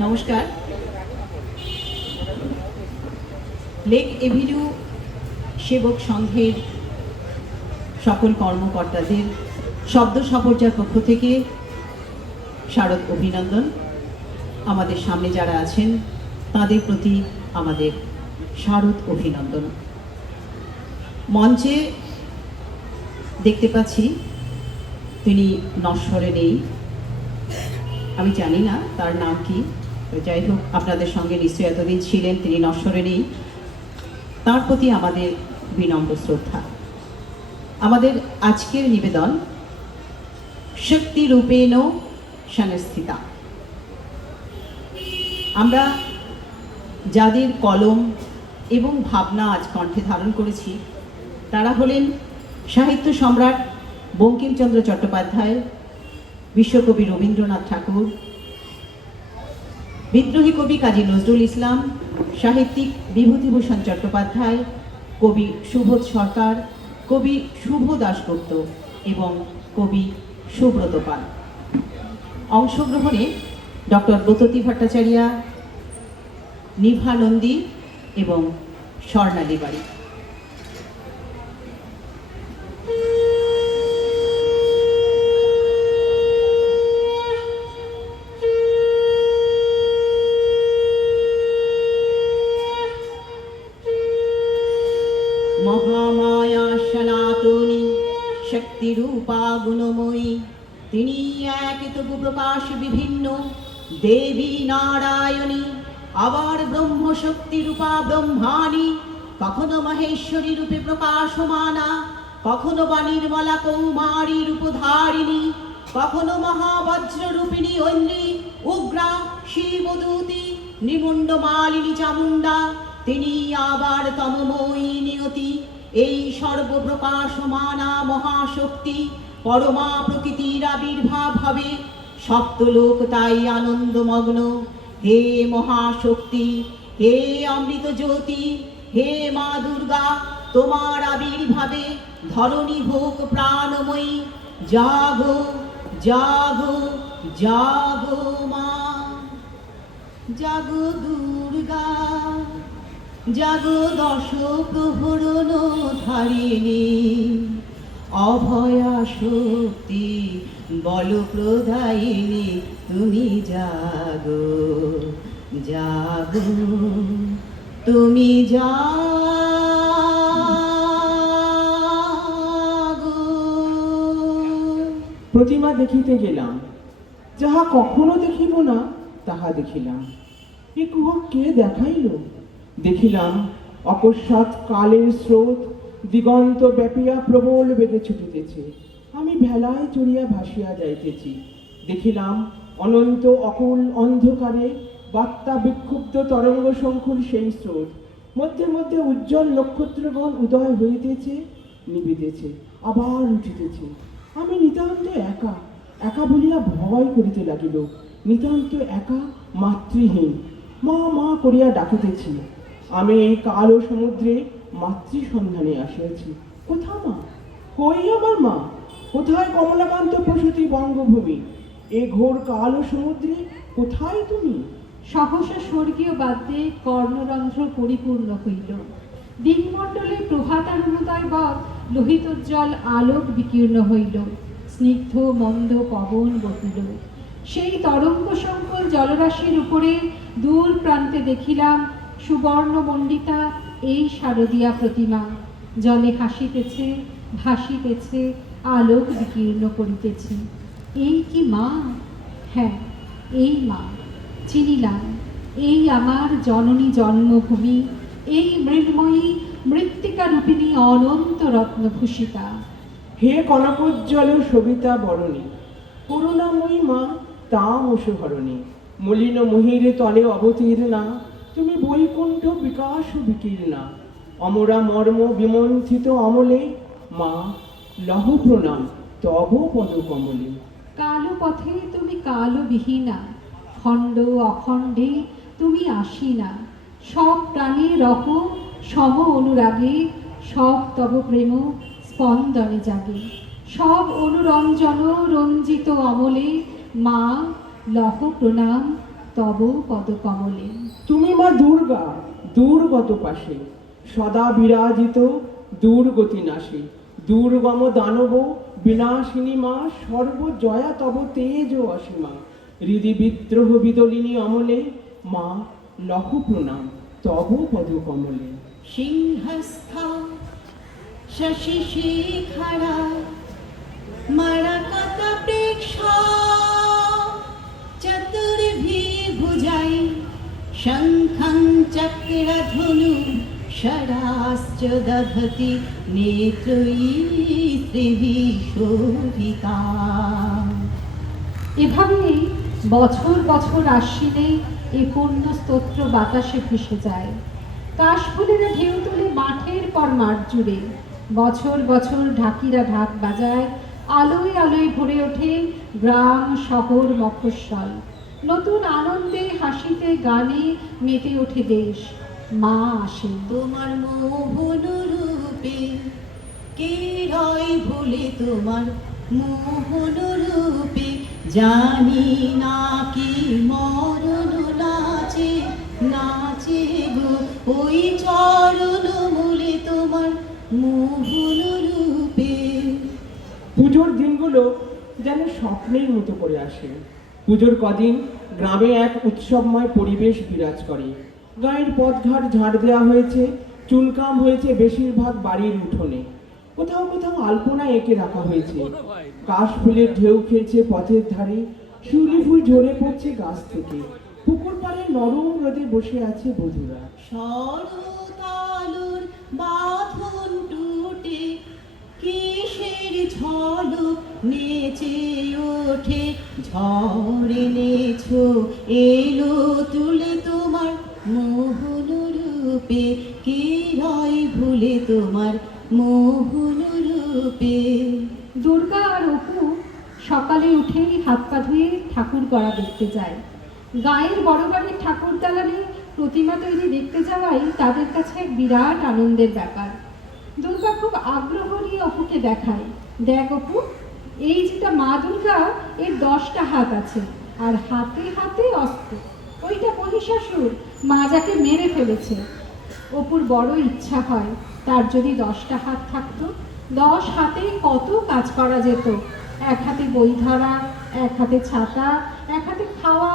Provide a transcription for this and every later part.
নমস্কার। Lake Avenue সেবক সংঘের সকল কর্মকর্তাদের শব্দ সপর্যার পক্ষ থেকে শারদ অভিনন্দন। আমাদের সামনে যারা আছেন তাদের প্রতি আমাদের শারদ অভিনন্দন। মঞ্চে দেখতে পাচ্ছি তিনি নশ্বরে নেই, আমি জানি না তার নাম কি, যাই হোক আপনাদের সঙ্গে নিশ্চয়ই এতদিন ছিলেন, তিনি নশ্বরে নেই, তার প্রতি আমাদের বিনম্র শ্রদ্ধা। আমাদের আজকের নিবেদন শক্তি রূপেণ সংস্থিতা। আমরা যাদের কলম এবং ভাবনা আজ কণ্ঠে ধারণ করেছি তারা হলেন সাহিত্য সম্রাট বঙ্কিমচন্দ্র চট্টোপাধ্যায়, বিশ্বকবি রবীন্দ্রনাথ ঠাকুর, বিদ্রোহী কবি কাজী নজরুল ইসলাম, সাহিত্যিক বিভূতিভূষণ চট্টোপাধ্যায়, কবি সুবোধ সরকার, কবি শুভ দাশগুপ্ত এবং কবি সুব্রত পাল। অংশগ্রহণে ডক্টর ব্রততী ভট্টাচার্য, নিভা নন্দী এবং স্বর্ণালী বাড়ি। মহামায়া সনাতনী শক্তিরূপা গুণময়ী, তিনি এক তবু প্রকাশ বিভিন্ন দেবী নারায়ণী, আবার ব্রহ্ম শক্তি রূপা ব্রহ্মাণী, কখনো মহেশ্বরী রূপে প্রকাশমানা, কখনো বা নির্মলা কৌমারী রূপধারিণী, কখনো মহাবজ্র রূপিণী ঐন্দ্রী উগ্রা শিবদূতি নিমুণ্ড মালিনী চামুণ্ডা, তিনি আবার তমময়ী নিয়তি, এই সর্বপ্রকাশমানা মহাশক্তি পরমা প্রকৃতির আবির্ভাব হবে, সপ্তলোক তাই আনন্দমগ্ন। হে মহাশক্তি, হে অমৃত জ্যোতি, হে মা দুর্গা, তোমার আবির্ভাবে ধরণী হোক প্রাণময়ী। জাগো জাগো জাগো মা, জাগো দুর্গা, জাগো দশ প্রহরণ ধারিণী, অভয়া শক্তি বল প্রদায়িনী, তুমি জাগো জাগো, তুমি জাগো। প্রতিমা দেখিতে গেলাম, যাহা কখনো দেখিব না তাহা দেখিলাম। এ কুহ কে দেখাইল? দেখিলাম অকস্মাৎ কালের স্রোত দিগন্ত ব্যাপিয়া প্রবল বেগে ছুটিতেছে, আমি ভেলায় চড়িয়া ভাসিয়া যাইতেছি। দেখিলাম অনন্ত অকুল অন্ধকারে বার্তা বিক্ষুব্ধ তরঙ্গ শঙ্কুর সেই স্রোত, মধ্যে মধ্যে উজ্জ্বল নক্ষত্রগণ উদয় হইতেছে, নিবিতেছে, আবার উঠিতেছে। আমি নিতান্ত একা একা বলিয়া ভয় করিতে লাগিল, নিতান্ত একা, মাতৃহীন, মা মা করিয়া ডাকিতেছি। আমি এই কালো সমুদ্রে মাতৃ সন্ধানে আসিয়াছি। কোথা মা? কই আমার মা? কোথায় কমলাকান্ত প্রসূতি বঙ্গভূমি? এ ঘোর কালো সমুদ্রে কোথায় তুমি? সহসা স্বর্গীয় বাদ্যে কর্ণরন্ধ্র পরিপূর্ণ হইল, দিনমণ্ডলে প্রভাতারুণোদয় বৎ লোহিতোজ্জ্বল আলোক বিকীর্ণ হইল, স্নিগ্ধ মন্দ পবন বহিল। সেই তরঙ্গ সংকুল জলরাশির উপরে দূর প্রান্তে দেখিলাম সুবর্ণ মণ্ডিতা এই শারদীয়া প্রতিমা, জলে হাসিতেছে, ভাসিতেছে, আলোক বিকীর্ণ করিতেছে। এই কি মা? হ্যাঁ, এই মা। চিনিলাম, এই আমার জননী জন্মভূমি, এই মৃন্ময়ী মৃত্তিকা রূপিণী অনন্ত রত্নভূষিতা। হে কনকোজ্জ্বল সবিতা বরণী, করুণাময়ী মা তামসহরণী, মলিন মহির তলে অবতীর্ণা, তুমি বৈকুণ্ঠ বিকাশ বিকীর্ণা, অমরা মর্ম বিমন্থিত অমলে, মা লহ প্রণাম তব পদ কমলে। কালো পথে তুমি কালো বিহীনা, খণ্ড অখণ্ডে তুমি আসিনা, সব প্রাণে রহ সম অনুরাগে, সব তব প্রেম স্পন্দনে জাগে, সব অনুরঞ্জন রঞ্জিত অমলে, মা লহ প্রণাম তব পদকমলে। তুমি মা দুর্গা, দুর্গত পাশে সদা বিরাজিত, দুর্গতি নাশী, দুর্গম দানব বিনাশিনী মা, সর্বজয়া তব তেজ অসীমা, হৃদি বিদ্রোহ বিদলিনী অমলে, মা লহ প্রণাম তব পদকমলে। সিংহস্থা শশিশেখরা মরকত প্রেক্ষা, চতুর্ভির্ভুজাই শঙ্খং চক্রধনু শরাশ্চ দধতি, নেত্রৈঃ ত্রিভিঃ শোভিতা। এভাবেই বছর বছর আশ্বিনে এই পূর্ণ স্তোত্র বাতাসে ভেসে যায়। কাশফুলেরা ঢেউ তুলে মাঠের পর মাঠ জুড়ে। বছর বছর ঢাকিরা ঢাক বাজায়, আলোয় আলোয় ভরে ওঠে গ্রাম শহর মফস্বল। নতুন আনন্দে হাসিতে গানে মেতে ওঠে দেশ। মা আসেন। তোমার মোহন রূপে কে রয় ভুলে, তোমার মোহন রূপে জানি না কি মরণ নাচে, নাচে গো ওই চরণ মূলে তোমার মোহন রূপে। পুজোর দিনগুলো যেন স্বপ্নের মতো করে আসে। পুজোর কদিন গ্রামে এক উৎসবময় পরিবেশ বিরাজ করে। গায়ের পথঘাট ঝাড় দেওয়া হয়েছে, চুনকাম হয়েছে বেশিরভাগ বাড়ির উঠোনে। কোথাও কোথাও আলপনা এঁকে রাখা হয়েছে। কাশ ফুলের ঢেউ খেলছে পথের ধারে, শিউলি ফুল ঝরে পড়ছে গাছ থেকে। পুকুর পাড়ে নরম রোদে বসে আছে বধূরা। শরতালুর বাঁধন টুটে কিসের ঝলক নেচে ওঠে, ঝড় এনেছো এলো তুলে তোমার মোহন রূপে, কে রয় ভুলে তোমার মোহন রূপে। দুর্গা আর অপু সকালে উঠেই হাত পা ধুয়ে ঠাকুর গড়া দেখতে যায়। গায়ের বড় বাড়ির ঠাকুর দালানে প্রতিমা তৈরি দেখতে যাওয়াই তাদের কাছে এক বিরাট আনন্দের ব্যাপার। দুর্গা খুব আগ্রহ নিয়ে অপুকে দেখায়, দেখ অপু, এই যেটা মা দুর্গা, এর 10টা হাত আছে, আর হাতে হাতে অস্ত্র। ওইটা মহিষাসুর, মা যাকে মেরে ফেলেছে। অপুর বড় ইচ্ছা হয় তার যদি 10টা হাত থাকতো, 10 হাতে কত কাজ করা যেত। এক হাতে বই ধরা, এক হাতে ছাতা, এক হাতে খাওয়া,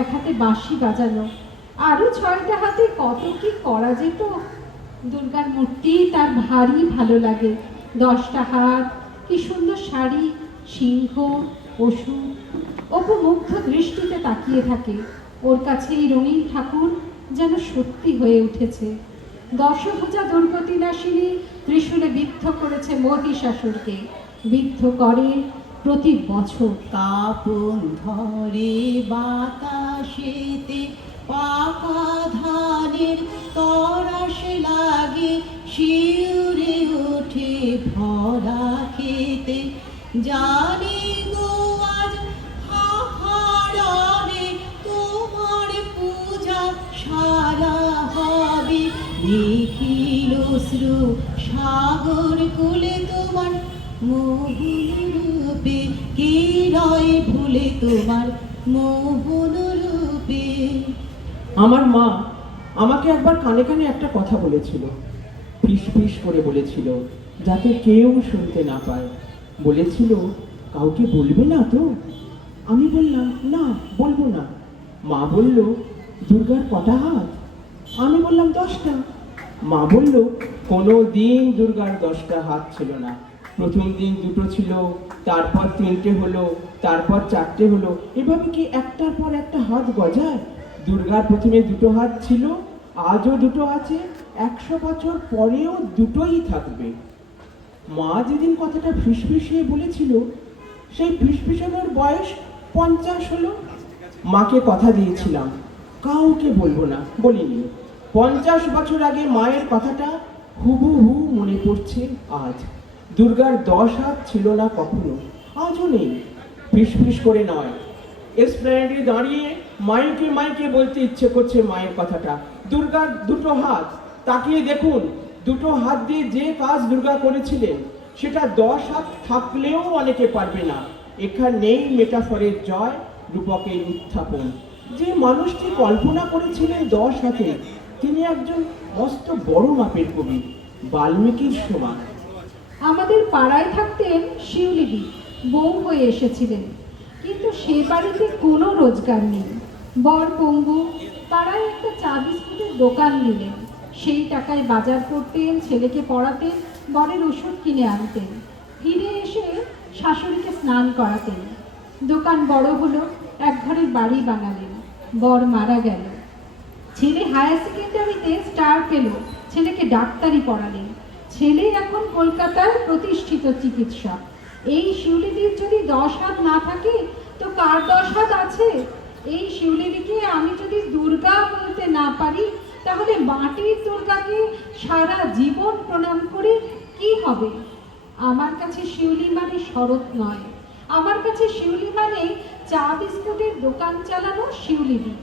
এক হাতে বাঁশি বাজানো, আরো 6টা হাতে কত কি করা যেত। দুর্গার মূর্তি তার ভারী ভালো লাগে। 10টা হাত, কি সুন্দর শাড়ি, সিংহ, পশু। অপু মুগ্ধ দৃষ্টিতে তাকিয়ে থাকে। ওর কাছে এই রঙিন ঠাকুর যেন সত্যি হয়ে উঠেছে। দশভুজা দুর্গতি নাশিনী ত্রিশূলে বিদ্ধ করেছে মহিষাসুরকে। বিদ্ধ করে প্রতি বছর। কাপন ধরে বাতাসেতে পাকা ধানের তরাস লাগে, শিউরে ওঠে ভরা খেতে, জানি গো আজ হাহারণে তোমার পূজা সারা হবে, নিখিল শ্রু সাগর কুলে তোমার মোহন রূপে, কে রয় ভুলে তোমার মোহন রূপে। আমার মা আমাকে একবার কানে কানে একটা কথা বলেছিল, ফিস ফিস করে বলেছিল, যাতে কেউ শুনতে না পায়। বলেছিল, কাউকে বলবে না তো? আমি বললাম, না বলবো না। মা বলল, দুর্গার কটা হাত? আমি বললাম, 10টা। মা বলল, কোনো দিন দুর্গার 10টা হাত ছিল না। প্রথম দিন 2টো ছিল, তারপর 3টে হলো, তারপর 4টে হলো। এভাবে কি একটার পর একটা হাত গজায়? দুর্গার প্রথমে 2টো হাত ছিল, আজও 2টো আছে, 100 বছর পরেও 2টোই থাকবে। মা যেদিন কথাটা ফিসফিসিয়ে বলেছিল, সেই ফিসফিসানোর বয়স 50 হলো। মাকে কথা দিয়েছিলাম, কাউকে বলবো না, বলিনি। 50 বছর আগে মায়ের কথাটা হুবহু মনে পড়ছে আজ। দুর্গার 10 হাত ছিল না কখনো, আজও নেই। ফিসফিস করে নয়, এসপ্ল্যানেডে দাঁড়িয়ে মাইকে মাইকে বলতে ইচ্ছে করছে মায়ের কথাটা। দুর্গার 2টো হাত, তাকিয়ে দেখুন, 2টো হাত দিয়ে যে কাজ দুর্গা করেছিলেন, সেটা 10 হাত থাকলেও অনেকে পারবে না। এখানে নেই মেটাফরের জয়, রূপকের উত্থাপন। যে মানুষটি কল্পনা করেছিলেন 10 হাতে, তিনি একজন মস্ত বড় মাপের কবি, বাল্মীকির সমান। আমাদের পাড়ায় থাকতেন শিউলিদি, বউ হয়ে এসেছিলেন, কিন্তু সে বাড়িতে কোনো রোজগার নেই। বর পঙ্গু, পাড়ায় একটা চা বিস্কুটের দোকান দিলেন, সেই টাকায় বাজার করতেন, ছেলেকে পড়াতেন, বরের ওষুধ কিনে আনতেন, ফিরে এসে শাশুড়িকে স্নান করাতেন। দোকান বড় হলো, এক ঘরের বাড়ি বানালেন, বর মারা গেল। ছেলে হায়ার সেকেন্ডারিতে স্টার পেল, ছেলেকে ডাক্তারি পড়ালেন, ছেলে এখন কলকাতার প্রতিষ্ঠিত চিকিৎসক। এই শিউলিদির যদি 10 হাত না থাকে তো কার 10 হাত আছে? এই শিউলিদিকে আমি যদি দুর্গা বলতে না পারি, তাহলে মাটির দুর্গাকে সারা জীবন প্রণাম করে কি হবে? আমার কাছে শিউলি মানে শরৎ নয়, আমার কাছে শিউলি মানে চা বিস্কুটের দোকান চালানো শিউলিদি।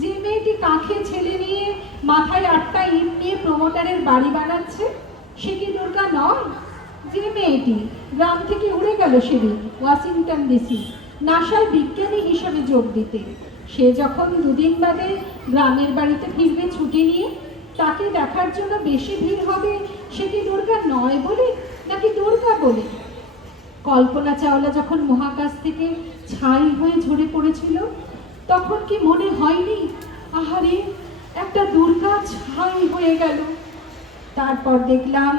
যে মেয়েটি কাঁখে ছেলে নিয়ে মাথায় 8টা ইট নিয়ে প্রমোটারের বাড়ি বানাচ্ছে, সে কি দুর্গা নয়? যে মেয়েটি গ্রাম থেকে উড়ে গেল সেদিন ওয়াশিংটন ডিসি নাসার বিজ্ঞানী হিসেবে যোগ দিতে, সে যখন 2 দিন বাদে গ্রামের বাড়িতে ফিরবে ছুটি নিয়ে, তাকে দেখার জন্য বেশি ভিড় হবে, সে কি দুর্গা নয় বলে নাকি দুর্গা বলে? কল্পনা চাওলা যখন মহাকাশ থেকে ছাই হয়ে ঝরে পড়েছিল, তখন কি মনে হয়নি, আহারে একটা দুর্গা ছাই হয়ে গেল? তারপর দেখলাম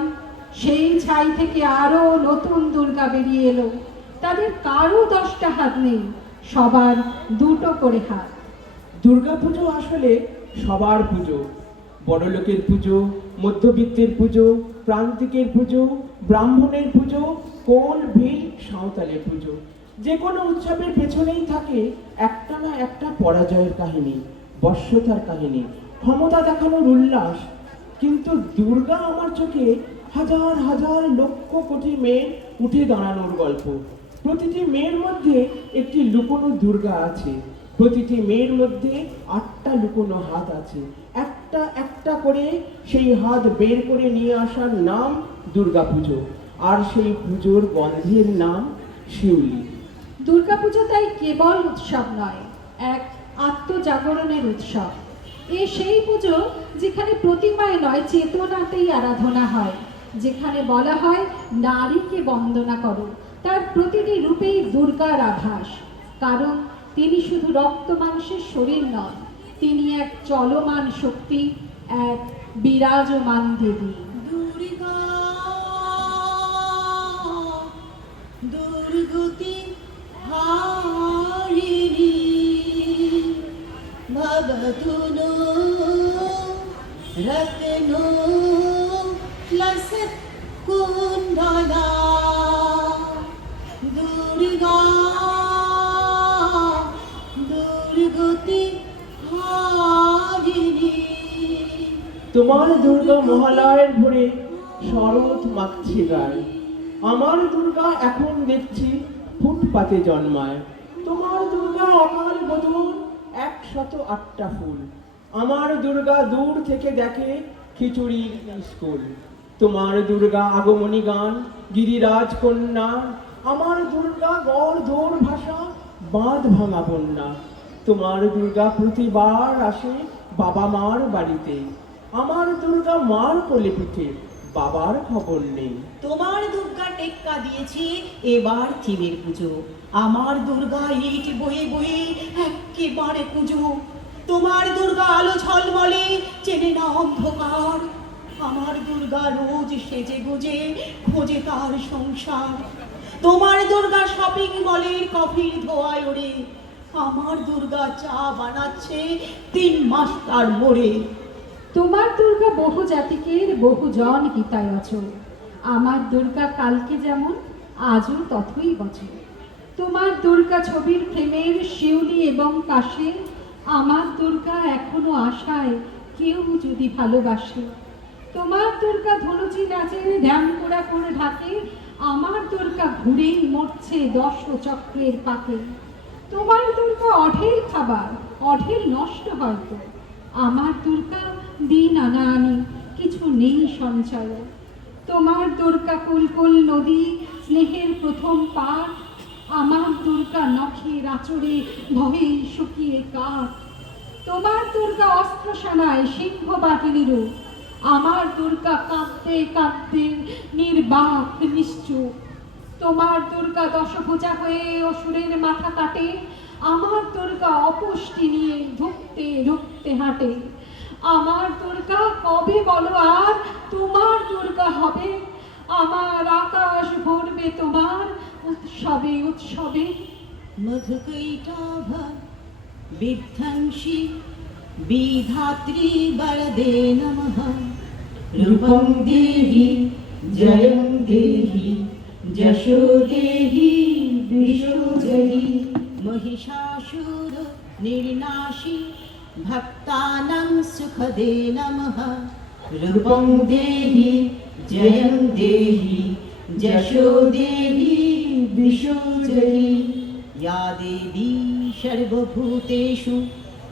সেই ছাই থেকে আরো নতুন দুর্গা বেরিয়ে এলো। তাদের কারো 10টা হাত নেই, সবার 2টো করে হাত। দুর্গাপুজো আসলে সবার পুজো। বড়লোকের পুজো, মধ্যবিত্তের পুজো, প্রান্তিকের পুজো, ব্রাহ্মণের পুজো, কোল, ভিল, সাঁওতালের পুজো। যে কোনো উৎসবের পেছনেই থাকে একটা না একটা পরাজয়ের কাহিনী, বশ্যতার কাহিনী, ক্ষমতা দেখানোর উল্লাস। কিন্তু দুর্গা আমার চোখে হাজার হাজার লক্ষ কোটি মেয়ের উঠে দাঁড়ানোর গল্প। প্রতিটি মেয়ের মধ্যে একটি লুকোনো দুর্গা আছে, প্রতিটি মেয়ের মধ্যে 8টা লুকোনো হাত আছে। একটা একটা করে সেই হাত বের করে নিয়ে আসার নাম দুর্গাপুজো, আর সেই পুজোর গন্ধের নাম শিউলি। দুর্গাপুজো তাই কেবল উৎসব নয়, এক আত্মজাগরণের উৎসব। সেই পুজো যেখানে প্রতিমায় নয় চেতনাতেই আরাধনা হয়, যেখানে বলা হয় নারীকে বন্দনা করো, তার প্রতিটি রূপেই দুর্গার আভাস। কারণ তিনি শুধু রক্ত মাংসের শরীর নন, তিনি এক চলমান শক্তি, এক বিরাজমান দেবী। দুর্গা দুর্গতি হারিণী ভবতু নো রত্নো লসৎ কুণ্ডলা দুর্গা দুর্গতি হারিণী। তোমার দুর্গা মহালয়ের ভোরে শরৎ মাখছে গায়ে, আমার দুর্গা এখন দেখছি ফুটপাতে জন্মায়। তোমার দুর্গা অকাল বোধন 108টা ফুল, আমার দুর্গা দূর থেকে দেখে খিচুড়ির স্কুল। তোমার দুর্গা আগমনী গান গিরিরাজ কন্যা, আমার দুর্গা গড় দৌড় ভাষা বাঁধ ভাঙা বন্যা। তোমার দুর্গা প্রতিবার আসে বাবা মার বাড়িতে, আমার দুর্গা মার কোলে পিঠে, বাবার খবর নেই। তোমার দুর্গা টেক্কা দিয়েছে এবার থিমের পুজো, আমার দুর্গা ইট বয়ে বয়ে একেবারে পুজো। তোমার দুর্গা আলো ঝলমলে চেনে না অন্ধকার, আমার দুর্গা রোজ সেজে গুজে খোঁজে তার সংসার। তোমার দুর্গা শপিং মলের কফির ধোয়ায় ওড়ে, আমার দুর্গা চা বানাচ্ছে 3 মাস তার মোড়ে। তোমার দুর্গা বহু জাতিকের বহুজন হিতায়চর, আমার দুর্গা কালকে যেমন আজও ততই বছর। তোমার দুর্গা ছবির ফ্রেমের শিউলি এবং কাশে, আমার দুর্গা এখনো আশায় কেউ যদি ভালোবাসে। তোমার দুর্গা ধনুচি নাচের ধ্যান করা করে ঢাকে, আমার দুর্গা ঘুরেই মরছে 10 চক্রের পাকে। তোমার দুর্গা অঢেল খাবার, অঢেল নষ্ট হয়তো, আমার দুর্গা দিন আনা আনি কিছু নেই সঞ্চয়। তোমার দুর্গা কুলকুল নদী স্নেহের প্রথম পাঠ, আমার দুর্গা নখের আঁচল জুড়ে ভয়ে শুকিয়ে কাঠ। তোমার দুর্গা অস্ত্র সেনায় সিংহ বাহিনীরও, আমার দুর্গা কাঁদতে কাঁদতে নির্বাক নিশ্চুপ। তোমার দুর্গা দশভুজা হয়ে অসুরের মাথা কাটে, আমার দুর্গা অপুষ্টি নিয়ে ধুকতে ধুকতে হাঁটে। আমার দুর্গা কবে বলো আর তোমার দুর্গা হবে? আমার আকাশ ভরবে তোমার উৎসবে উৎসবে। মধুকৈটাভ বিধ্বংসী বিধাত্রী বরদে নমঃ। রূপং দেহি জয়ং দেহি যশো দেহি বিশ্বজয়ী। মহিষাসুর নির্নাশী ভক্তানাং সুখদে নমঃ। রূপং দেহি জয়ং দেহি যশো দেহি বিশ্বজয়ী। या देवी सर्वभूतेषु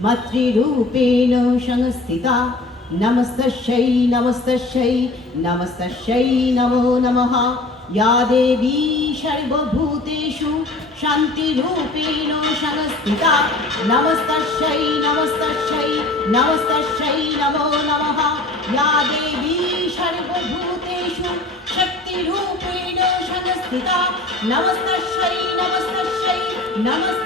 मातृरूपेण संस्थिता। नमस्तस्यै नमस्तस्यै नमस्तस्यै नमो नमः। या देवी सर्वभूतेषु शान्तिरूपेण संस्थिता। नमस्तस्यै नमस्तस्यै नमस्तस्यै नमो नमः। या देवी सर्वभूतेषु शक्तिरूपेण संस्थिता। नमस्तस्यै नमस्तस्यै नमस्तस्यै